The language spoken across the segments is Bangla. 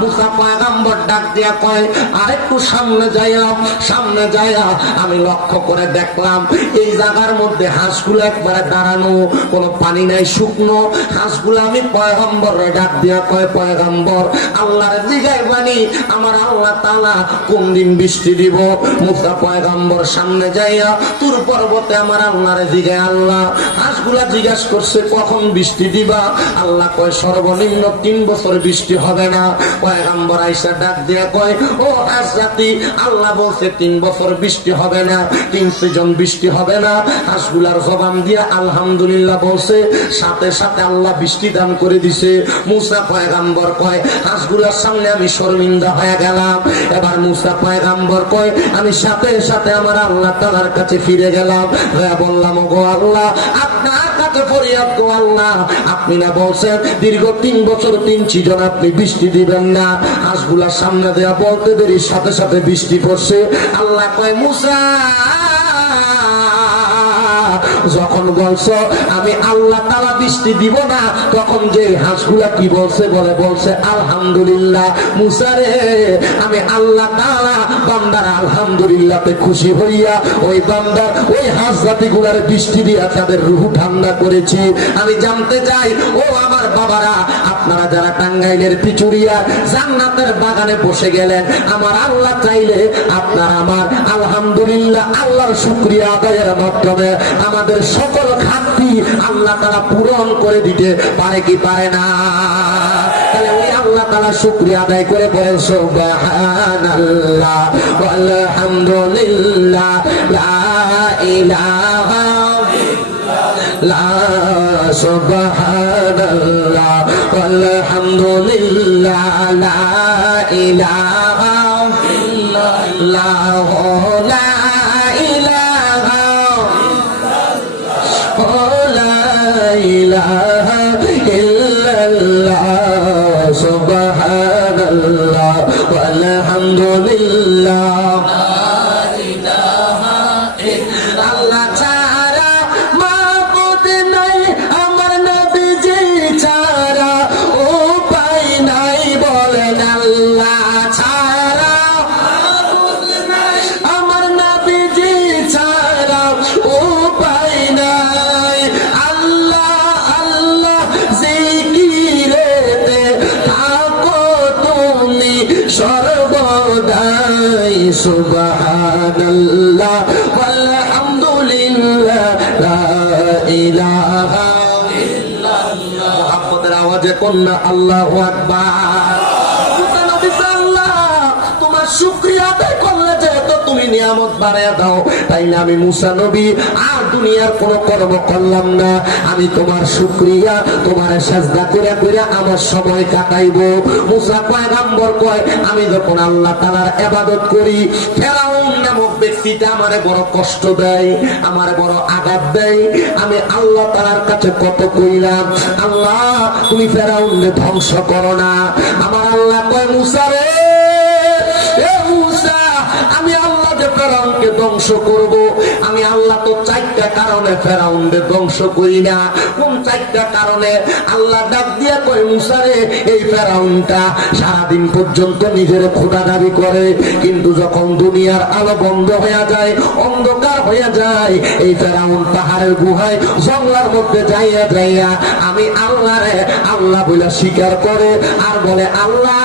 মুসা পয়গম্বর ডাক দিয়া কয় আরেকটু সামনে যাইয়া আমি লক্ষ্য করে দেখলাম এই জায়গার মধ্যে হাঁসগুলো একবারে দাঁড়ানো, কোনো পানি নাই, শুকনো হাঁসগুলো। আমি পয়গম্বর ডাক দিয়া কয় পয়গম্বর আল্লাহর জিগায় বানি আমার আল্লাহ তাআলা কোন দিন বৃষ্টি দিব? মুসা পয়গম্বর সামনে যাইয়া তুর পর্বতে আমার আল্লাহর জিগায়, আল্লাহ হাঁসগুলা জিজ্ঞাসা করছে কখন বৃষ্টি দিবা? আল্লাহ কয় সর্বনিম্ন 3 বছর বৃষ্টি হবে না। পয়গম্বর আয়েশা ডাক দিয়া কয় ও হাঁস জাতি, আল্লাহ বলছে 3 বছর বৃষ্টি হবে না, 3 সিজন বৃষ্টি হবে না। হাঁসগুলার জবান দিয়া আলহামদুলিল্লাহ বলছে, সাথে সাথে আল্লাহ বৃষ্টি দান করে দিছে। মুসা পয়গম্বর কয় হাঁসগুলার সামনে আমি শর্মিন্দা হয়ে গেলাম। এবার মুসা পয়গম্বর কয় আমি সাথে সাথে আমার আল্লাহ তাআলার কাছে ফিরে গেলাম, বললাম গো আল্লাহ আপনার কাছে ফরিয়াদ গো আল্লাহ, আপনি না বলছেন দীর্ঘ 3 বছর 3 সিজন আপনি বৃষ্টি দিবেন না? হাঁসগুলার সামনে দেয়া বলতে দেরি সাথে সাথে বৃষ্টি পড়ছে। আল্লাহ কয় মুসা যখন বলছো আমি আল্লাহ তাআলা বৃষ্টি দিব না, তখন যে হাঁসগুলা কি বলছে? বলছে আলহামদুলিল্লাহ। মুসা রে আমি আল্লাহ তাআলা বান্দার আলহামদুলিল্লাহতে খুশি হইয়া ওই বান্দার ওই হাঁস জাতিগুলার বৃষ্টি দিয়া তাদের রূহ ঠান্ডা করেছি। আমি জানতে চাই ও আমার বাবারা, আপনারা যারা টাঙ্গাইলের পিচুরিয়া জান্নাতের বাগানে বসে গেলেন, আমার আল্লাহ চাইলে আপনারা আমার আলহামদুলিল্লাহ আল্লাহর শুকরিয়া আদায়ের মাধ্যমে আমাদের সকল ঘাটতি আল্লাহ তাআলা পূরণ করে দিতে পারে কি পারে না? তাহলে ওই আল্লাহ তাআলা শুকরিয়া আদায় করে বলেন সুবহানাল্লাহ ওয়ালহামদুলিল্লাহ লা ইলাহা ইল্লাল্লাহ সুবহানাল্লাহ ওয়ালহামদুলিল্লাহ লা ইলাহা ইল্লাল্লাহ লা ইলাহা ইল্লাল্লাহ সুবহানাল্লাহ ওয়ালহামদুলিল্লাহ লা ইলাহা ইল্লাল্লাহ ছাড়া মাবুদ নাই, আমার নবীজি ছাড়া উপায় নাই, বলেন আল্লাহ ছাড়া মাবুদ নাই, আমার নবীজি ছাড়া উপায় নাই। সর্বদাই সুবহানাল্লাহ ওয়ালহামদুলিল্লাহ লা ইলাহা ইল্লাল্লাহ। মুহাম্মাদের আওয়াজে কন্যা আল্লাহু আকবার। আল্লাহ তোমার শুকরিয়া আদায় করলে যেহেতু তুমি নিয়ামত বাড়ায়া দাও, তাই না আমি মুসা নবী আর দুনিয়ার কোন কর্ম করলাম না, আমি তোমার শুকরিয়া তোমার সাজদা করে করে আমার সময় কাটাইবো। মুসা পয়গম্বর কয় আমি যখন আল্লাহ তাআলার ইবাদত করি, ফেরাউন নামক ব্যক্তিটা আমারে বড় কষ্ট দেয়, আমারে বড় আঘাত দেয়। আমি আল্লাহ তাআলার কাছে কত কইলাম, আল্লাহ তুমি ফেরাউনকে ধ্বংস করো না। আমার আল্লাহ কয় মুসা রে, এ মুসা আমি আল্লাহ যে ফেরাউনকে ধ্বংস করব, আমি আল্লাহ তো 4টা কারণে ফেরাউনকে ধ্বংস করি না। কোন 4টা কারণে? আল্লাহ ডাক দিয়া কয় মুসা রে, এই ফেরাউনটা সারাদিন পর্যন্ত নিজের খোদা দাবি করে, কিন্তু যখন দুনিয়ার আলো বন্ধ হয়ে যায়, অন্ধকার হয়ে যায়, এই ফেরাউন পাহাড়ের গুহায় জঙ্গলের মধ্যে যাইয়া যাইয়া আমি আল্লাহ রে আল্লাহ বলে স্বীকার করে আর বলে আল্লাহ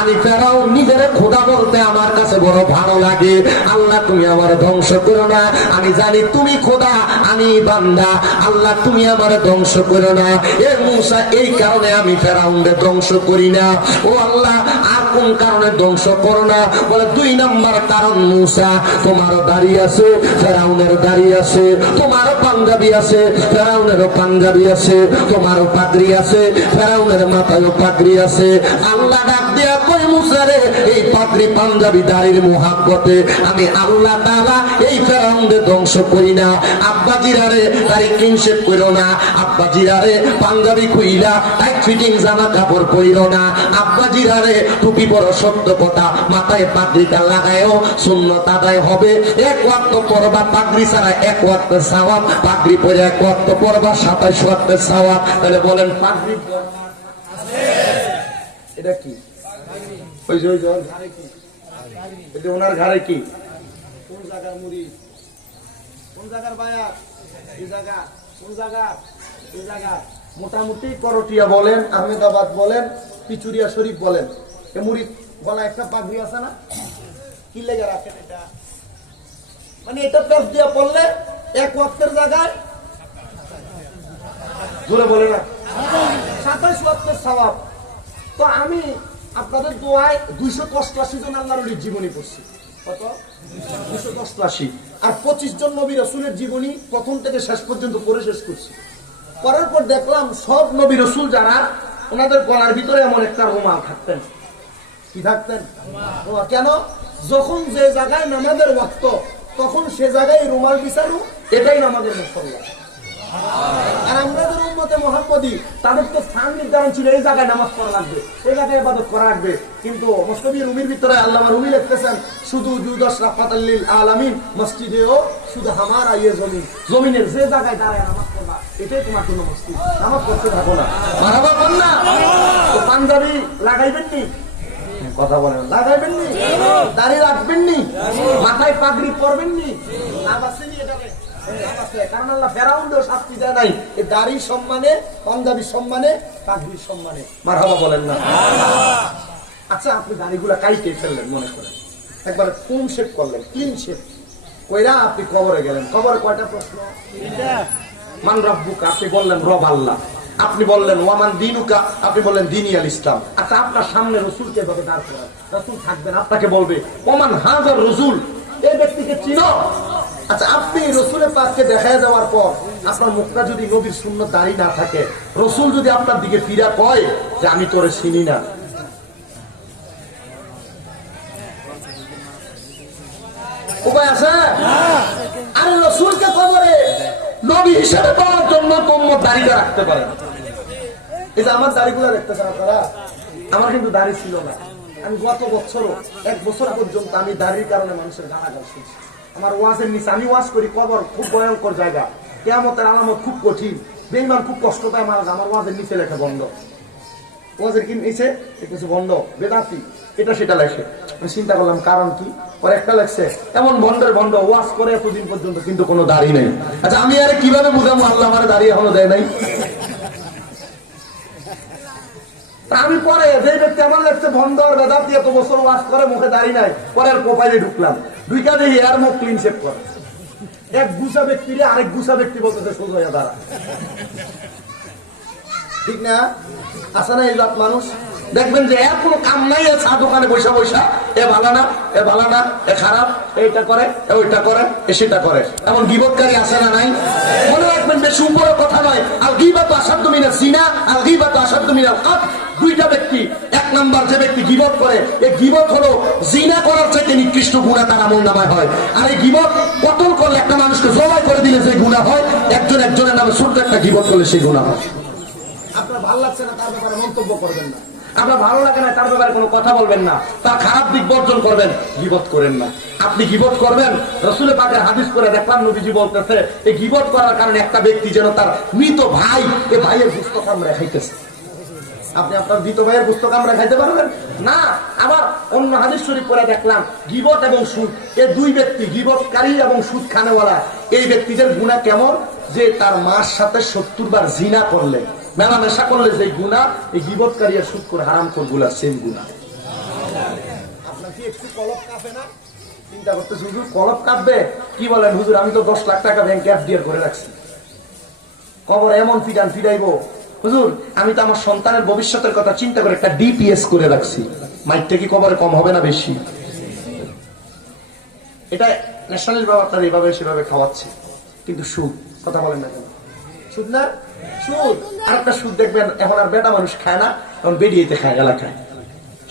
আমি ফেরাউন নিজের খোদা বলতে আমার কাছে বড় ভালো লাগে, আল্লাহ তুমি আমার ধ্বংস করো না, আমি জানি তুমি খোদা আমি বান্দা, আল্লাহ তুমি আমার ধ্বংস করো না। এ মুসা এই কারণে আমি ফেরাউনকে ধ্বংস করি না। ও আল্লাহ আর কোন কারণে ধ্বংস করো না? বলে 2 নম্বর কারণ, মুসা তোমারও দাড়ি আছে, ফেরাউনের দাড়ি আছে, তোমারও পাঞ্জাবি আছে, ফেরাউনেরও পাঞ্জাবি আছে, তোমারও পাগড়ি আছে, ফেরাউনের মাথায়ও পাগড়ি আছে। আল্লাহ ডাক দিয়া কই মুসা রে, এই পাগড়ি পাঞ্জাবি দাড়ির মোহাব্বতে আমি আল্লাহ তাআলা এই ফেরাউনকে ধ্বংস করি না। আব্বা জিরারে দাড়ি ক্লিনশেভ করো না, আব্বা জিরারে পাঞ্জাবি খুইলা টাইট ফিটিং জামা কাপড় পরিও না, আব্বা জিরারে টুপি পরো সত্য কথা, মাথায় পাগড়িটা লাগায়ও সুন্নত আদায় হবে। 1 ওয়াক্ত পরবা পাগড়ি ছাড়া 1 ওয়াক্ত সওয়াব, পাগড়ি পরে 1 ওয়াক্ত পরবা 27 ওয়াক্ত সওয়াব। তাহলে বলেন পাগড়ি আছে এটা কি? ওই যে এটা ওনার ঘরে কি? কোন জায়গার মুড়ি, কোন জায়গার বায়াত, এই জায়গা, কোন জায়গা, এই জায়গা। মোটামুটি করটিয়া বলেন, আহমেদাবাদ বলেন, পিচুরিয়া শরীফ বলেন, এ মুড়ি গলা একটা পাগড়ি আছে না, কি লেগে রাখেন এটা? মানে এটা পেট দিয়ে পড়লে এক ওয়াক্তের জায়গায় জোরে বলে না 27 ওয়াক্তের সওয়াব। তো আমি আপনাদের দোয়ায় 288 জন আল্লাহর ওলির জীবনী পড়ছি। কত? 288। আর 25 জন নবী রাসূলের জীবনী প্রথম থেকে শেষ পর্যন্ত পড়ে শেষ করছি। পড়ার পর দেখলাম সব নবী রাসূল যারা, ওনাদের গলার ভিতরে এমন একটা রুমাল থাকতেন। কি থাকতেন? কেন? যখন যে জায়গায় নামাজের ওয়াক্ত, তখন সে জায়গায় রুমাল বিছানো, এটাই নামাজের মুসল্লা। আর আমাদের উম্মতে মুহাম্মদী, তাদের তো স্থান নির্ধারণ ছিল, এই জায়গায় নামাজ পড়া লাগবে, এই জায়গায় ইবাদত করা লাগবে। কিন্তু মুস্তাফি রুমির ভিতরে আল্লামা রুমি লিখতেছেন, শুধু জুদাস রাহমাতাল লিল আলামিন মসজিদেও শুধু হামারা ইয়ে জমিন, জমিনের যে জায়গায় দাঁড়ায় নামাজ পড়বা, এটাই তোমার জন্য মসজিদ। নামাজ পড়তে থাকো না, মারহাবা বল না। তো পাঞ্জাবি লাগাইবেন নি, কথা বলেন, লাগাইবেন নি, দাড়ি রাখবেন নি, মাথায় পাগড়ি পরবেন নি, লাভ আছে নি এটাকে? কারণ আল্লাহ ফেরাউনকেও শাস্তি দেয় নাই এই দাড়ির সম্মানে, পাঞ্জাবি সম্মানে, পাগড়ির সম্মানে। মারহাবা বলেন না। আচ্ছা, আপনি দাড়িগুলা কাইটে ফেললেন মনে করেন, একবার ফুম শেপ করলেন, ক্লিন শেপ কইরা আপনি কবরে গেলেন। কবরে কয়টা প্রশ্ন? মান রব্বুকা, আপনি বললেন রব আল্লাহ। আপনি বললেন ওয়ামান দিনুকা, আপনি বললেন দিনী আল ইসলাম। আচ্ছা, আপনার সামনে রসুলকে ভাবে দাঁড় করান, রসুল থাকবেন, আপনাকে বলবে ওমান হাজার রসুল, এই ব্যক্তিকে চিনো? আচ্ছা, আপনি রসুলের পাককে দেখায় যাওয়ার পর আপনার মুখটা যদি নবীর সুন্নাত দাড়ি না থাকে, রসুল যদি আপনার দিকে ফিরা কয় যে আমি তোরে চিনি না, উপায় আছে? আরে রসুলকে কবরে নবী হিসেবে পাওয়ার জন্য তোমরা দাড়িটা রাখতে পারেন। এই যে আমার দাড়িগুলো দেখতেছেন আপনারা, আমার কিন্তু দাড়ি ছিল না। আমি গত বছরও 1 বছর পর্যন্ত আমি দাড়ির কারণে মানুষের গালাগাল শুনছি। আমার ওয়াজের নিচে, আমি ওয়াজ করি, কবর খুব ভয়ঙ্কর জায়গা, কিয়ামতের আলামত খুব কঠিন, বেঈমান খুব কষ্ট পায় মারা যায়, আমার ওয়াজের নিচে লেখা বন্ধ, ওয়াজের কি নিচে কিছু বন্ধ, বেদাতি, এটা সেটা লেখে। আমি চিন্তা করলাম কারণ কি, পরে একটা লেখছে এমন বন্ধের বন্ধ, ওয়াজ করে এতদিন পর্যন্ত কিন্তু কোনো দাড়ি নেই। আচ্ছা, আমি আরে কিভাবে বুঝাবো আল্লাহ আমার দাড়ি এখনো দেয় নাই? আমি পরে যে ব্যক্তি আমার লাগছে বন্ধর বেদাতি, এত বছর ওয়াজ করে, মুখে দাড়ি নাই, পরের প্রোফাইলে ঢুকলাম, দুইটা দেখি এর মুখ ক্লিন শেপ করে। এক গুছা ব্যক্তি আরেক গুছা ব্যক্তি বলতেছে সোজা হয়ে দাঁড়া। ঠিক না? আসে না এই জাত মানুষ? দেখবেন যে এর কোনো কাম নাই, চা দোকানে বৈশা বৈশা এ ভালো না, এ ভালো না, এ খারাপ, এইটা করে, ওইটা করে, এ সেটা করে। এমন গীবতকারী আছে না নাই? মনে রাখবেন, বেশি উপরে কথা নয়। আল গীবাতু আশাদ্দু মিনাজ জিনা, আল গীবাতু আশাদ্দু মিনাল কতল। দুইটা ব্যক্তি, এক নাম্বার যে ব্যক্তি গীবত করে, এই গীবত হলো জিনা করার চাইতে নিকৃষ্ট গুনাহ তার আমলনামায় হয়। আর এই গীবত কতল করলে, একটা মানুষকে জবাই করে দিলে যে গুনাহ হয়, একজন একজনের নামে ছোট্ট একটা গীবত করলে সেই গুনাহ হয়। আপনার ভালো লাগছে না তার ব্যাপারে মন্তব্য করবেন না, আপনার ভালো লাগে না তার ব্যাপারে কোনো কথা বলবেন না, তার খারাপ দিক বর্জন করবেন, গীবত করেন না। আপনি গীবত করবেন, রাসূলের পাকের হাদিস করে দেখলাম নবীজি বলতেছে, এই গীবত করার কারণে একটা ব্যক্তি যেন তার মৃত ভাই, এই ভাইয়ের গোশত কামড়ে খাইতেছে। আপনি আপনার মৃত ভাইয়ের গোশত কামড়ে খাইতে পারবেন না। আবার অন্য হাদিস শরীফ করে দেখলাম, গীবত এবং সুদ, এই দুই ব্যক্তি, গীবতকারী এবং সুদ খানেওয়ালা, এই ব্যক্তিদের গুনাহ কেমন, যে তার মার সাথে 70 বার জিনা করলে, মেলামেশা করলে যে গুনাহ, এই গীবতকারী আর সুদ করে হারাম করগুলা সেম গুনাহ। আপনার কি একটু কলব কাঁপে না? চিন্তা করতেছে, হুজুর কলব কাঁপবে? কি বলেন হুজুর, আমি তো 10 লাখ টাকা ব্যাংকে এফডিআর করে রাখছি, কবর এমন পিটান পিটাইবো। হুজুর, আমি তো আমার সন্তানের ভবিষ্যতের কথা চিন্তা করে একটা ডিপিএস করে রাখছি, মাইকটা কি কবরে কম হবে না বেশি? এটা ন্যাশনাল বাবাটার এইভাবে সেভাবে খাওয়াচ্ছে, কিন্তু সুদ, কথা বলেন না কেন? সুদ না, সুদ। আর একটা সুদ দেখবেন, এখন আর বেটা মানুষ খায় না, এখন বেরিয়েতে খায়, এলাকায়।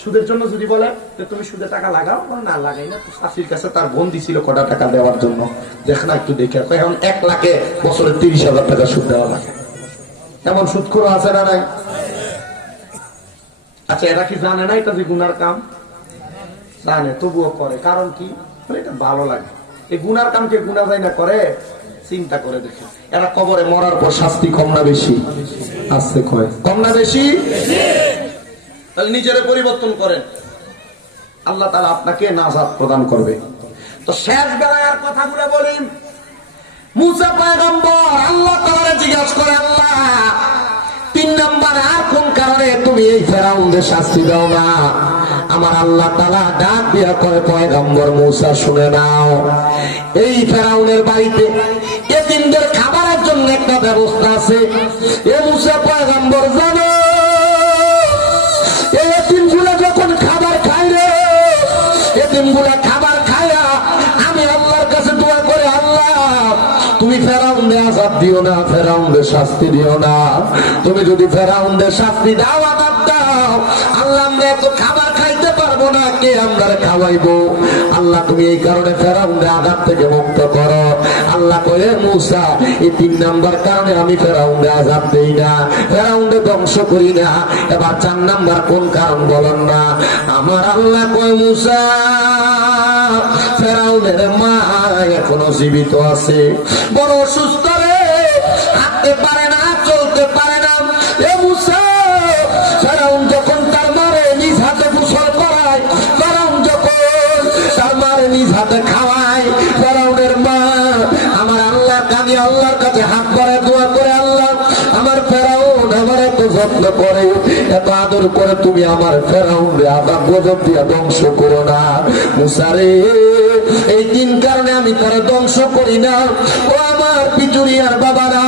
সুদের জন্য যদি বলে যে তুমি সুদে টাকা লাগাও, না লাগাই না, শাশুড়ির কাছে তার বোন দিছিল কটা টাকা দেওয়ার জন্য, দেখ না একটু দেখে, এখন 1 লাখে বছরে 30,000 টাকা সুদ দেওয়া লাগে। এমন সুদখোর আছে না নাই? আচ্ছা, এরা কি জানে না এটা যে গুনার কাম? জানে, তবুও করে। কারণ কি? এটা ভালো লাগে। এই গুনার কামকে গুনাহ যায় না করে, চিন্তা করে দেখে। এরা কবরে মরার পর শাস্তি কম না বেশি? আসছে কয়, কম না বেশি? তাহলে নিজের পরিবর্তন করেন, আল্লাহ তাআলা আপনাকে নাজাত প্রদান করবে। তো শেষ বেলায় আর কথাগুলো বলি। মুসা পয়গম্বর আল্লাহ তাআলা জিজ্ঞাসা করে, আল্লাহ 3 নাম্বার আর কোন কারণে তুমি এই ফেরাউনদের শাস্তি দাও না? আমার আল্লাহ তাআলা ডাক দিয়া কয়, পয়গম্বর মুসা শুনে নাও, এই ফেরাউনের বাড়িতে এতিমদের খাবারের জন্য একটা ব্যবস্থা আছে। এ মুসা পয়গম্বর জানো, এই এতিমগুলো যখন খাবার খায় রে, এতিমগুলা খাবার খায়া আমি আল্লাহর কাছে দোয়া করে, আল্লাহ তুমি ফেরাউনদের আযাব দিও না, ফেরাউনদের শাস্তি দিও না। তুমি যদি ফেরাউনদের শাস্তি দাও, আযাব দাও, আল্লাহ আমরা এত খাবার খাইতে পারবো না, কে আমরা খাওয়াইবো? আল্লাহ তুমি এই কারণে ফেরাউনদের আযাব থেকে মুক্ত করো। আল্লাহ কয়ে, মুসা এই 3 নাম্বার কারণে আমি ফেরাউনদের আযাব দেই না, ফেরাউনদের ধ্বংস করি না। এবার 4 নাম্বার কোন কারণ বলেন না? আমার আল্লাহ কয়, মুসা ফেরাউনের মা এখনো জীবিত আছে, বড় অসুস্থ রে, হাঁটতে পারে না, চলতে পারে না। এ মুসা, ফেরাউন যখন তার মারে নিজ হাতে গোসল করায়, ফেরাউন যখন তার মারে নিজ হাতে খাওয়ায়, ফেরাউনের মা আমার আল্লাহ কাঁদি আল্লাহর কাছে হাত বাড়ায় দোয়া করে, আল্লাহ আমার ফেরাউন আমার এত যত্ন করে, এত আদর করে, তুমি আমার ফেরাউন রে আযাব গজব দিয়া ধ্বংস করো না। মুসা রে, এই 3 কারণে আমি তারা ধ্বংস করি না। ও আমার পিচুরিয়ার বাবারা,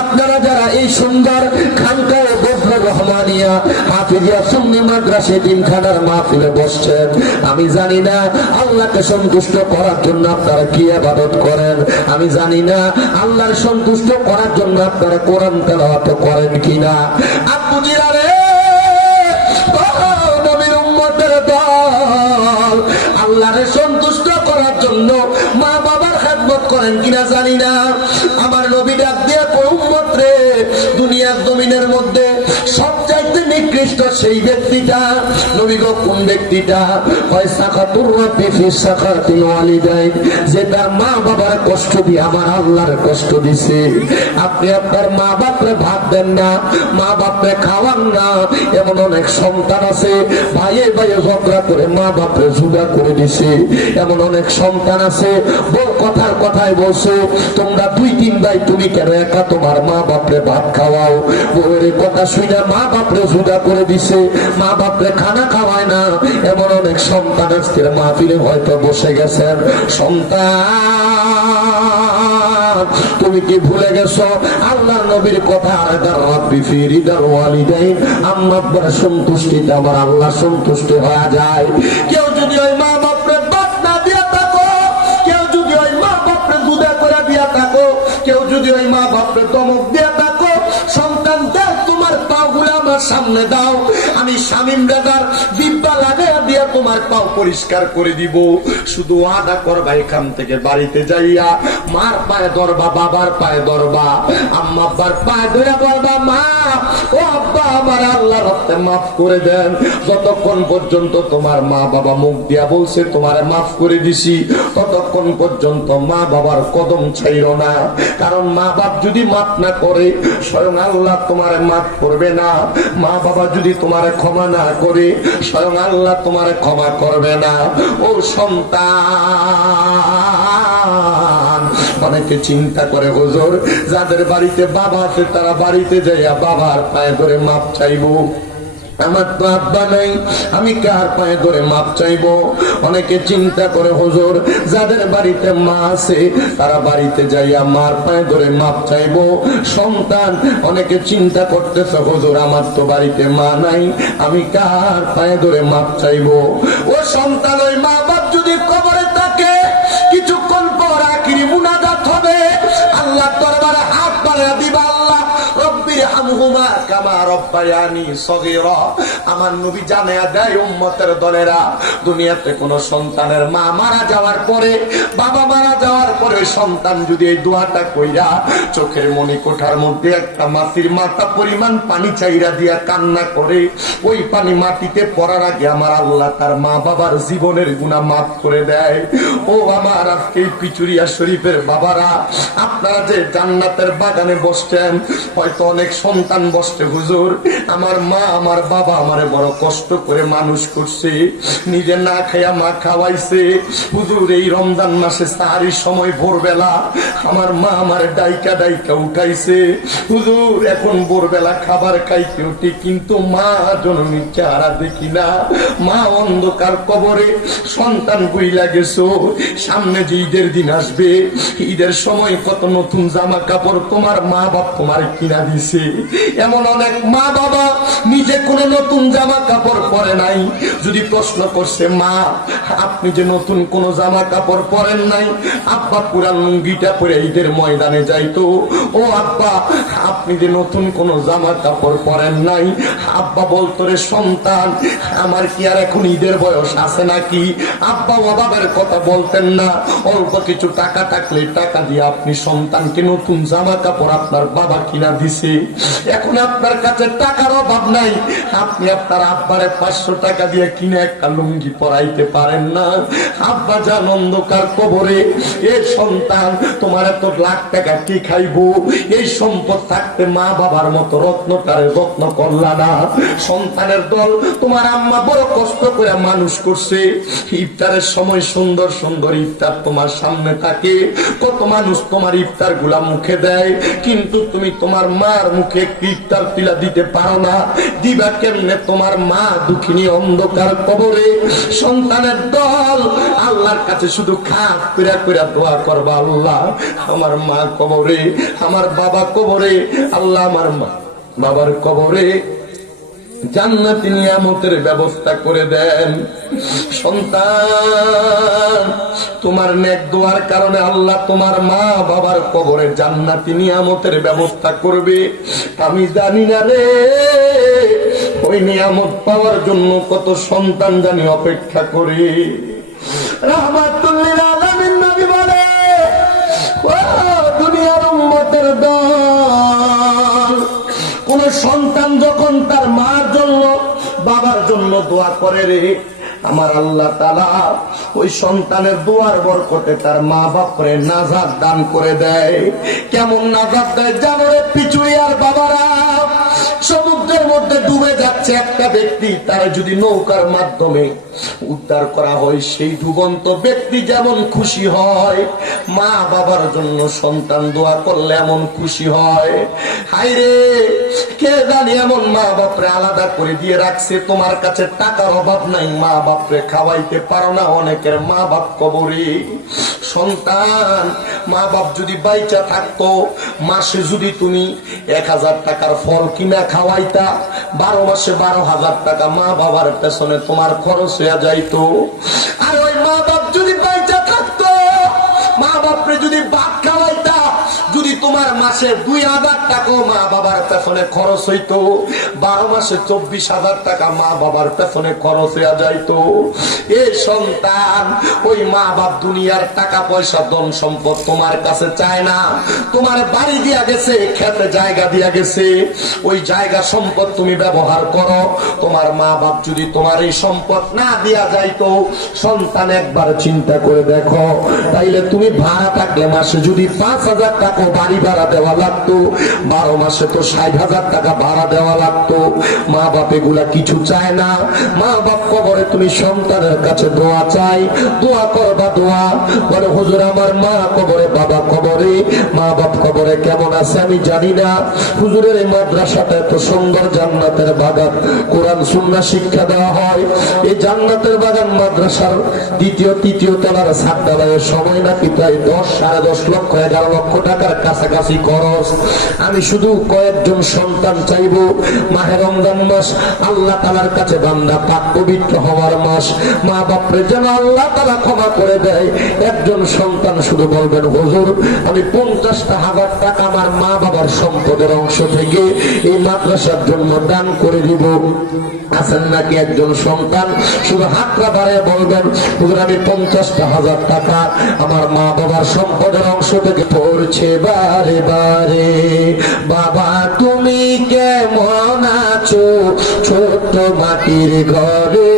আপনারা যারা এই সুন্দর খানকা বদরুর রহমানিয়া হাফিজিয়া সুন্নি মাদ্রাসা দিনখানার মাহফিলে বসছেন, আমি জানি না আল্লাহকে সন্তুষ্ট করার জন্য আপনারা কি ইবাদত করেন, আমি জানি না আল্লাহর সন্তুষ্ট করার জন্য আপনারা কোরআন তেলাওয়াত করেন কিনা। আপুজিরা রে, নবীর উম্মতের দল, আল্লাহরে সন্তুষ্ট করার জন্য মা বাবার খেদমত করেন কিনা জানি না। আমার নবী ডাক দিয়ে কয়, উম্মত রে, দুনিয়ার জমিনের মধ্যে সবচাইতে নিকৃষ্ট সেই ব্যক্তিটা। নবী গো, কোন ব্যক্তিটা? হয় সাখাতুর রাব্বি ফি সাখাতিল ওয়ালিদাইন, যে তার মা বাবার কষ্ট দিয়ে আমার আল্লাহর কষ্ট দিছে। আপনি আপনার মা বাপরে ভাত দেন না, মা বাপরে খাওয়ান না, এমন অনেক সন্তান আছে ভাইয়ে ভাইয়ে ঝগড়া করে মা বাপরে জুদা করে দিছে। এমন অনেক সন্তান আছে বউ কথার কথায় বলছো, তোমরা 2-3 ভাই, তুমি কেন একা তোমার মা বাপরে ভাত খাওয়াও? বউয়ের কথা শুনে মা বাপরে জুদা করে দিছে, মা বাপরে খানা খাওয়ায় না। এমন অনেক সন্তান আজকের মাহফিলে হয়তো বসে গেছেন। সন্তান, তুমি কি ভুলে গেছো আল্লাহর নবীর কথা? রাব্বি ফি রিদাল ওয়ালিদাইন, আম্মা আব্বার সন্তুষ্টিতে আমার আল্লাহ সন্তুষ্ট হয়ে যায়। কেউ যদি ওই মা বাপরে ভাত না দিয়া থাকো, কেউ যদি ওই মা বাপরে জুদা করে দিয়া থাকো, কেউ যদি ওই মা বাপরে ধমক দিয়া থাকো, সন্তান দেখ তোমার পাগুলো আমার সামনে দাও, আমি শামীম রাজার দিব্যা লাগাইয়া দিয়া তোমার পাও পরিষ্কার করে দিব। শুধু আদা করবা, এখান থেকে বাড়িতে যাইয়া মার পায়ে ধরবা, বাবার পায়ে ধরবা, আম্মা আব্বার পায়ে ধরে বলবা, মা ও আব্বা আমার আল্লাহ রক্তে মাফ করে দেন। যতক্ষণ পর্যন্ত তোমার মা বাবা মুখ দিয়া বলছে তোমার মাফ করে দিছি, ততক্ষণ পর্যন্ত মা বাবার কদম ছাইরো না। কারণ মা বাপ যদি মাফ না করে, স্বয়ং আল্লাহ তোমার মাফ করবে না। মা বাবা যদি তোমার ক্ষমা না করে, স্বয়ং আল্লাহ তোমার ক্ষমা করবে না। ও সন্তান, অনেকে চিন্তা করে, হুজুর যাদের বাড়িতে বাবা আছে তারা বাড়িতে যাইয়া বাবার পায়ে ধরে মাপ চাইবো, আমার তো আব্বা নাই, আমি কার পায়ে ধরে মাপ চাইবো? অনেকে চিন্তা করে, হুজুর যাদের বাড়িতে মা আছে তারা বাড়িতে যাইয়া মার পায়ে ধরে মাপ চাইবো। সন্তান, অনেকে চিন্তা করতেছে, হুজুর আমার তো বাড়িতে মা নাই, আমি কার পায়ে ধরে মাপ চাইবো? ও সন্তান, ওই মা বাপ যদি কবরে থাকে, কিছুক্ষণ পর আখিরি মুনাজাত হবে, আল্লাহ দরবারে হাত বাড়াইয়া দিবা, আল্লাহ রব্বির হামহুমা কামা রব্বায়ানি সগীরা। আমার নবী জানায়া দেয় উম্মতের দলেরা, দুনিয়াতে কোন সন্তানের মা মারা যাওয়ার পরে, বাবা মারা যাওয়ার পরে, ওই সন্তান যদি এই দোয়াটা কইরা চোখের মণিকোঠার মধ্যে একটা মাটির মাথা পরিমাণ পানি চাইরা দিয়া কান্না করে, ওই পানি মাটিতে পড়ার আগে আমার আল্লাহ তার মা বাবার জীবনের গুনাহ মাফ করে দেয়। ও আমার আজকে পিচুরিয়া শরীফের বাবারা, আপনারা যে জান্নাতের বাগানে বসছেন, হয়তো অনেক সন্তান সন্তান বসতে, হুজুর আমার মা আমার বাবা আমারে বড় কষ্ট করে মানুষ করছে, নিজে না খাইয়া মা খাওয়াইছে। হুজুর এই রমজান মাসে সাহারির সময় ভোরবেলা আমার মা আমার ডাইকা ডাইকা উঠাইছে। হুজুর এখন ভোরবেলা খাবার খাইতে উঠি, কিন্তু মা জননীর চেহারা দেখি না। মা অন্ধকার কবরে, সন্তান বইলা গেছো। সামনে যে ঈদের দিন আসবে, ঈদের সময় কত নতুন জামা কাপড় তোমার মা বাপ তোমার কিনা দিছে। এমন অনেক মা বাবা নিজে কোনো নতুন জামা কাপড় পরে নাই। যদি প্রশ্ন করছে, মা আপনি যে নতুন কোন জামা কাপড় পরেন নাই, আব্বা পুরান লুঙ্গিটা পরে ঈদের ময়দানে যাইতো। ও আব্বা আপনি যে নতুন কোন জামা কাপড় পরেন নাই, আব্বা বলতো রে সন্তান আমার কি আর এখন ঈদের বয়স আছে নাকি? আব্বা অভাবের কথা বলতেন না, অল্প কিছু টাকা থাকলে টাকা দিয়ে আপনি সন্তানকে নতুন জামা কাপড় আপনার বাবা কিনা দিছে। এখন আপনার কাছে টাকার অভাব নাই, আপনি আপনার আব্বারে 500 টাকা দিয়ে কিনে একটা লুঙ্গি পরাইতে পারেন না। আব্বা যান অন্ধকার কবরে, এ সন্তান তোমার এত লাখ টাকা কি খাইবো? এই সম্পদ থাকতে মা বাবার মতো রত্নটারে যত্ন করলা না। সন্তানের দল তোমার আম্মা বড় কষ্ট করে মানুষ করছে। ইফতারের সময় সুন্দর সুন্দর ইফতার তোমার সামনে থাকে, কত মানুষ তোমার ইফতার গুলা মুখে দেয়, কিন্তু তুমি তোমার মার মুখে ইফতার তুলা দিতে পারো না। দিবা কেমনে? তোমার মা দুঃখিনী অন্ধকার কবরে। সন্তানের দল আল্লাহর কাছে শুধু খাপ কইরা কইরা দোয়া করবা, আল্লাহ আমার মা কবরে, আমার বাবা কবরে, আল্লাহ আমার মা বাবার কবরে জান্নাতি নিয়ামতের ব্যবস্থা করে দেন। সন্তান তোমার নেক দোয়ার কারণে আল্লাহ তোমার মা বাবার কবরে জান্নাতি নিয়ামতের ব্যবস্থা করবে। আমি জানি না রে ওই নিয়ামত পাওয়ার জন্য কত সন্তান জানি অপেক্ষা করে। রাহমাতুল লিল আলামিন নবী বলে, ও দুনিয়ার উম্মতের দল, কোন সন্তান যখন তার মার জন্য বাবার জন্য দোয়া করে রে, আমার আল্লাহ তাআলা ওই সন্তানের দোয়ার বরকতে তার মা বাপরে নাজাত দান করে দেয়। কেমন নাজাত দেয় জানো রে পিছুড়িয়ার বাবারা? সমুদ্রের মধ্যে ডুবে যাচ্ছে একটা ব্যক্তি, তার যদি নৌকার মাধ্যমে উদ্ধার করা হয়, সেই ডুবন্ত ব্যক্তি যেমন খুশি হয়, মা বাবার জন্য সন্তান দোয়া করলে এমন খুশি হয়। হায়রে কে জানি এমন মা বাপরে আলাদা করে দিয়ে রাখছে। তোমার কাছে টাকার অভাব নাই, মা বাপরে খাওয়াইতে পারো না, অনেকের মা বাপ কবরে। সন্তান মা বাপ যদি বাইচা থাকতো, মাসে যদি তুমি 1000 টাকার ফল কিনা খাওয়াইতা, 12 মাসে 12,000 টাকা মা বাবার পেছনে তোমার খরচ হয়ে যাইতো। আর ওই মা বাপ যদি বাইচা থাকতো, মা বাপরে যদি ভাত খাওয়াইতা, যদি তোমার মাসে 2000 টাকাও মা বাবার পেছনে খরচ হইতো, 12 মাসে 24,000 টাকা মা বাবার পেছনে খরচ হয়ে যাইতো। এ সন্তান ওই মা বাপ দুনিয়ার টাকা পয়সা ধন সম্পদ তোমার কাছে চায় না। তোমার বাড়ি দিয়া গেছে, খেতে জায়গা দিয়া গেছে, ওই জায়গা সম্পদ তুমি ব্যবহার করো। তোমার মা বাপ যদি তোমার এই সম্পদ না দিয়া যাইতো, সন্তান একবার চিন্তা করে দেখো, তাইলে তুমি ভাড়া থাকলে মাসে যদি 5,000 টাকা বাড়ি ভাড়া দেওয়া লাগতো, 12 মাসে তো 60,000 টাকা ভাড়া দেওয়া লাগতো। মা বাপ এগুলা কিছু চায় না। মা বাপ কবরে তুমি সন্তানের কাছে দোয়া চাই, দোয়া করবা দোয়া বলে, হুজুর আমার মা কবরে, বাবা কবরে, মা বাপ কবরে কেমন আছে আমি জানি না। হুজুরের এই মাদ্রাসাটা এত সুন্দর, জান্নাতের বাগান, কোরআন সুন্নাহ শিক্ষা দেওয়া হয়। এই জান্নাতের বাগান মাদ্রাসার দ্বিতীয় তৃতীয় তলার ছাদ ঢালাইয়ের সময় নাকি প্রায় 10, 10.5 লক্ষ 11 লক্ষ টাকার কাছাকাছি খরচ। আমি শুধু কয়েকজন সন্তান চাইবো। মাহে রমজান মাস আল্লাহ তাআলার কাছে বান্দা পাক পবিত্র হওয়ার মাস, মা বাপরে যেন আল্লাহ তাআলা ক্ষমা করে দেয়। একজন সন্তান শুধু বলবেন, হুজুর আমি 50,000 টাকা আমার মা বাবার সম্পদের অংশ থেকে এই মাদ্রাসার জন্য দান করে দিব। আছেন নাকি একজন সন্তান শুধু হাতটা বাড়িয়ে বলবেন, হুজুর আমি 50,000 টাকা আমার মা বাবার সম্পদের অংশ থেকে পড়ছে বারে বারে। বাবা তুমি কেমন আছো ছোট্ট মাটির ঘরে,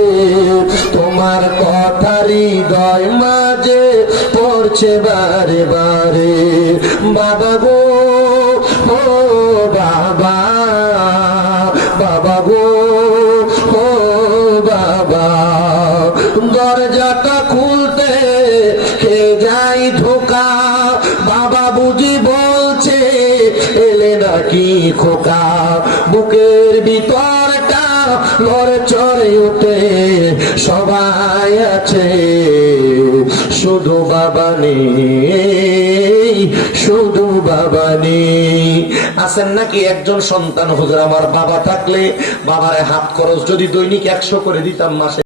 তোমার কথা হৃদয় মাঝে পড়ছে বারে বারে। বাবা গো ও বাবা দরজাটা খুলতে কে যাই ধোকা, বাবা বুঝি বলছে এলে নাকি খোকা, বুকের ভিতরটা লড়ে চড়ে ওঠে, সবাই আছে শুধু বাবা নেই, শুধু বাবা নেই। আছেন নাকি একজন সন্তান, হুজুর আমার বাবা থাকলে বাবারে হাত খরচ যদি দৈনিক 100 করে দিতাম মাসে